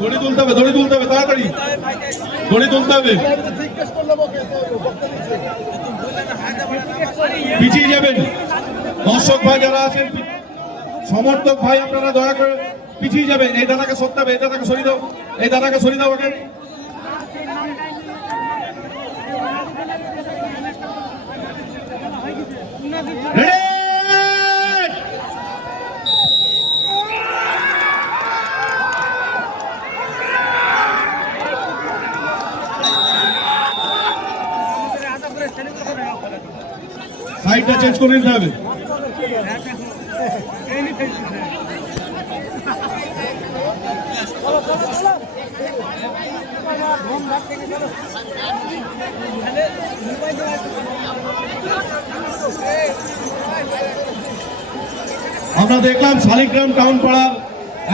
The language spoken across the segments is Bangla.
দড়ি তুলতে হবে, দড়ি তুলতে হবে, তাড়াতাড়ি দড়ি তুলতে হবে। পিছিয়ে যাবেন দর্শক ভাই যারা আছেন, সমর্থক ভাই আপনারা দয়া করে পিছিয়ে যাবেন। এই দাদাকে সরতে হবে, এই দাদাকে সরিয়ে দাও, এই দাদাকে সরিয়ে দাও আগে। সাইডটা চেঞ্জ করে নিতে হবে। আমরা দেখলাম শালিগ্রাম টাউন পাড়ার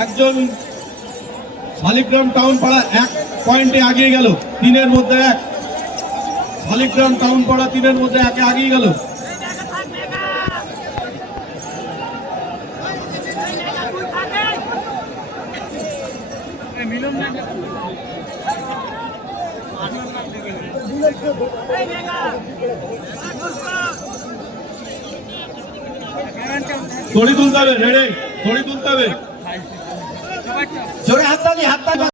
একজন, শালিগ্রাম টাউন পাড়া 1 পয়েন্টে আগিয়ে গেল, 3-এর মধ্যে 1। শালিগ্রাম টাউন পাড়া 3-এর মধ্যে 1-এ আগিয়ে গেল। দড়ি তুলতে হবে, রেডি, দড়ি তুলতে হবে, জোরে হাততালি, হাততালি।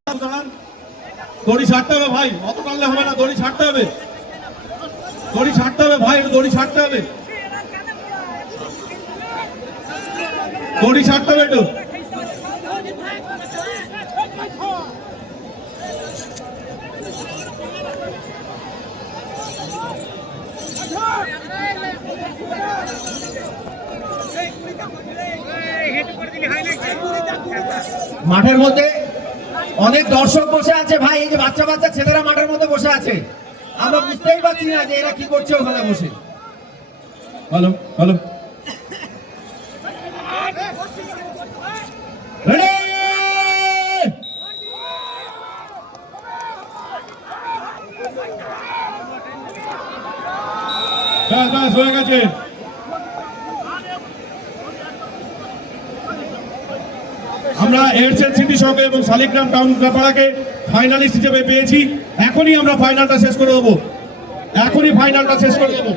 দড়ি ছাড়তে হবে ভাই, অত টানলে হবে না, দড়ি ছাড়তে হবে, দড়ি ছাড়তে হবে ভাই, দড়ি ছাড়তে হবে, দড়ি ছাড়তে হবে একটু। মাঠের মধ্যে অনেক দর্শক বসে আছে ভাই, এই যে বাচ্চা বাচ্চা ছেলেরা মাঠের মধ্যে বসে আছে, আমরা বুঝতেই পারছি না যে এরা কি করছে ওখানে বসে। হ্যালো হ্যালো, হয়ে গেছে। আমরা এয়ারসেল সিটি শপ এবং শালিগ্রাম টাউন পাড়াকে ফাইনালিস্ট হিসেবে পেয়েছি। এখনই আমরা ফাইনালটা শেষ করে দেবো, এখনই ফাইনালটা শেষ করে দেবো।